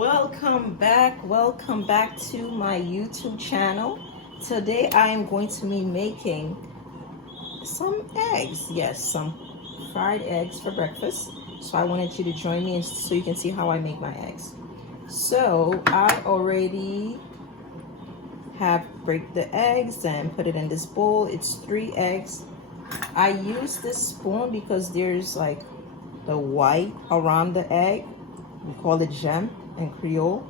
Welcome back to my YouTube channel. Today I am going to be making some eggs. Yes, some fried eggs for breakfast. So I wanted you to join me so you can see how I make my eggs. So I already have break the eggs and put it in this bowl. It's 3 eggs. I use this spoon because there's like the white around the egg. We call it gem in Creole,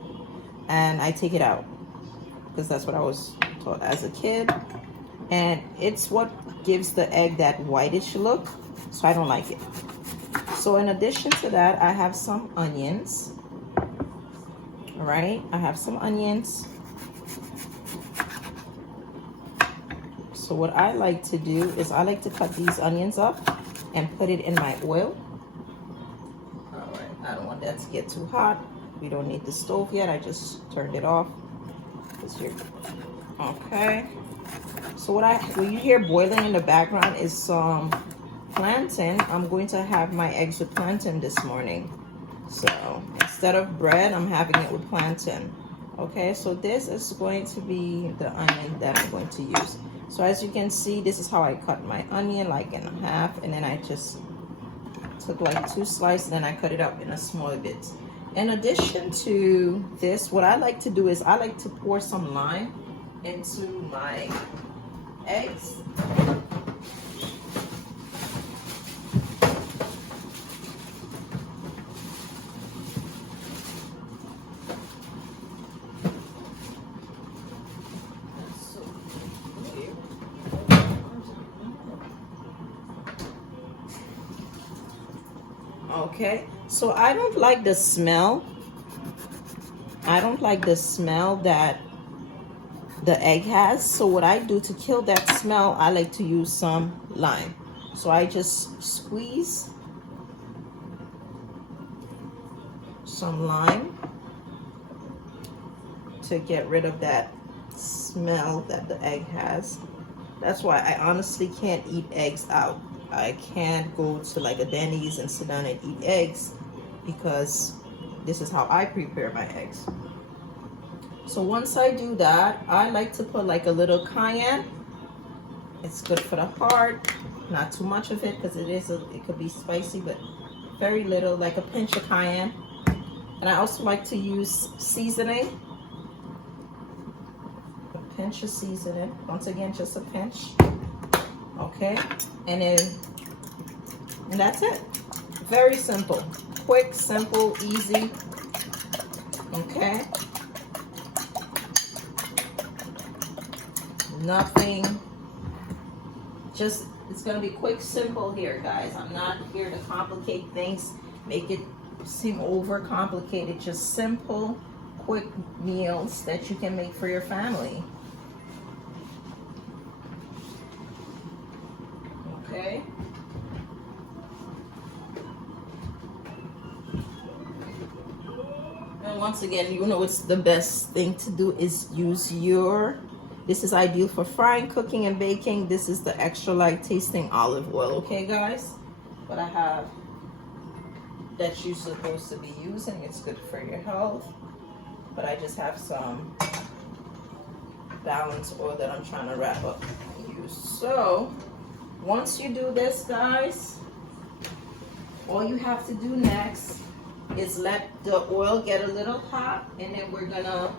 and I take it out because that's what I was taught as a kid, and it's what gives the egg that whitish look, so I don't like it. So in addition to that, I have some onions. All right, I have some onions. So what I like to do is I like to cut these onions up and put it in my oil. All right, I don't want that to get too hot. We don't need the stove yet. I just turned it off. Okay. So what you hear boiling in the background is some plantain. I'm going to have my eggs with plantain this morning. So instead of bread, I'm having it with plantain. Okay, so this is going to be the onion that I'm going to use. So as you can see, this is how I cut my onion, like in half, and then I just took like 2 slices, and then I cut it up in a smaller bit. In addition to this, what I like to do is I like to pour some lime into my eggs. Okay, so I don't like the smell. I don't like the smell that the egg has. So what I do to kill that smell, I like to use some lime. So I just squeeze some lime to get rid of that smell that the egg has. That's why I honestly can't eat eggs out. I can't go to like a Denny's and sit down and eat eggs because this is how I prepare my eggs. So once I do that, I like to put like a little cayenne. It's good for the heart. Not too much of it because it could be spicy, but very little, like a pinch of cayenne. And I also like to use seasoning. A pinch of seasoning. Once again, just a pinch. Okay, and that's it. Very simple, quick, simple, easy. Okay, nothing, just it's gonna be quick, simple here, guys. I'm not here to complicate things, make it seem over complicated. Just simple, quick meals that you can make for your family. Okay. And once again, you know, it's the best thing to do is use this is ideal for frying, cooking, and baking. This is the extra light tasting olive oil, okay, guys? But I have that you're supposed to be using. It's good for your health. But I just have some balanced oil that I'm trying to wrap up and use. So once you do this, guys, all you have to do next is let the oil get a little hot, and then we're gonna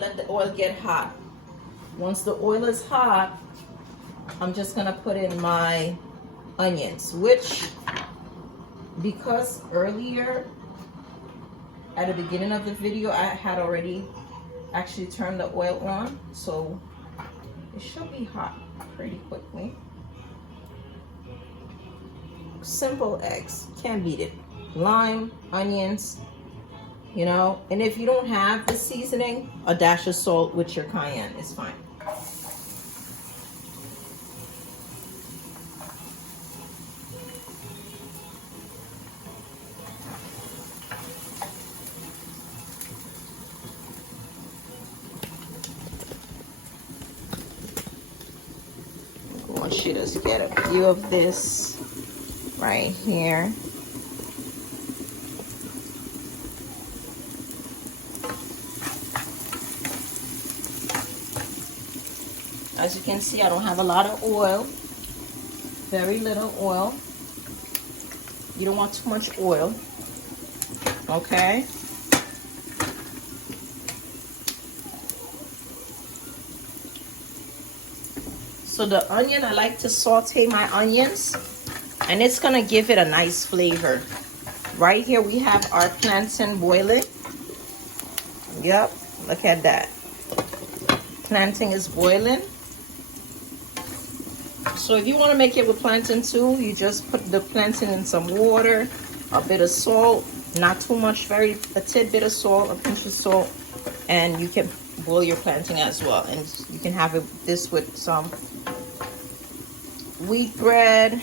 let the oil get hot. Once the oil is hot, I'm just gonna put in my onions, which, because earlier at the beginning of the video I had already actually turned the oil on, so it should be hot pretty quickly. Simple eggs, can't beat it. Lime, onions, you know, and if you don't have the seasoning, a dash of salt with your cayenne is fine. want you to get a view of this right here. As you can see, I don't have a lot of oil. Very little oil. You don't want too much oil. Okay. So the onion, I like to saute my onions, and it's gonna give it a nice flavor. Right here we have our plantain boiling. Yep, look at that. Plantain is boiling. So if you want to make it with plantain too, you just put the plantain in some water, a bit of salt, not too much, a tidbit of salt, a pinch of salt, and you can boil your plantain as well. And you can have this with some wheat bread.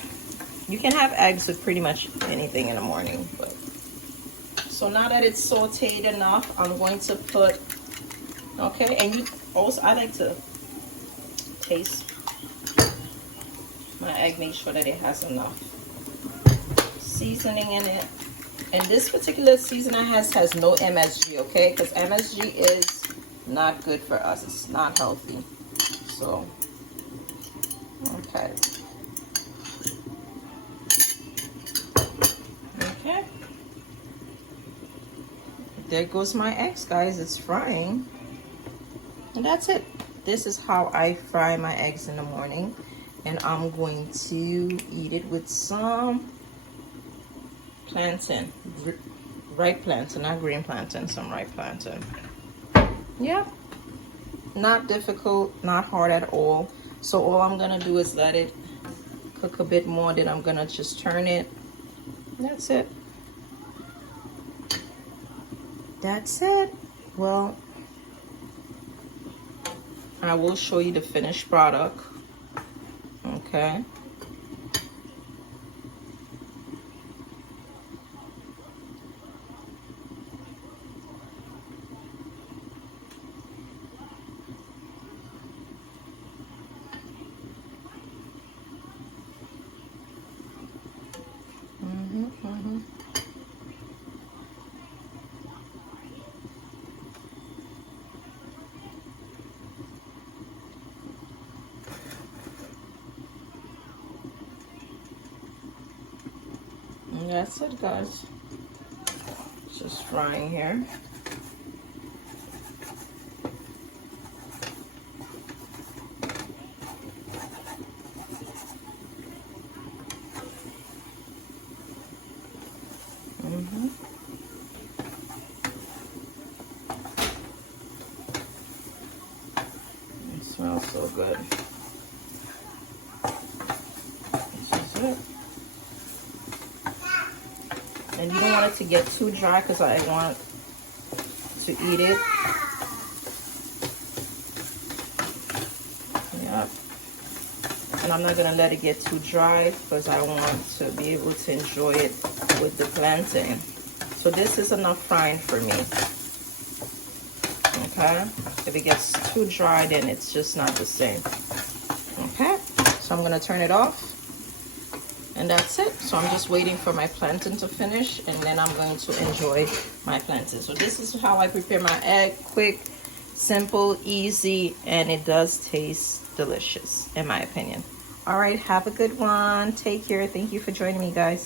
You can have eggs with pretty much anything in the morning. But so now that it's sauteed enough, I'm going to put, okay, and you also, I like to taste my egg, make sure that it has enough seasoning in it. And this particular seasoning has no MSG, okay? Because MSG is not good for us. It's not healthy. So, okay. Okay. There goes my eggs, guys. It's frying. And that's it. This is how I fry my eggs in the morning. And I'm going to eat it with some plantain, ripe plantain, not green plantain, some ripe plantain. Yeah, not difficult, not hard at all. So all I'm gonna do is let it cook a bit more, then I'm gonna just turn it. That's it. That's it. Well, I will show you the finished product. Okay. And that's it, guys. Just frying here. It smells so good. This is it. And you don't want it to get too dry because I want to eat it. Yep. And I'm not going to let it get too dry because I want to be able to enjoy it with the plantain. So this is enough frying for me. Okay? If it gets too dry, then it's just not the same. Okay? So I'm going to turn it off. And that's it. So I'm just waiting for my plantain to finish, and then I'm going to enjoy my plantain. So this is how I prepare my egg. Quick, simple, easy, and it does taste delicious, in my opinion. All right, have a good one. Take care. Thank you for joining me, guys.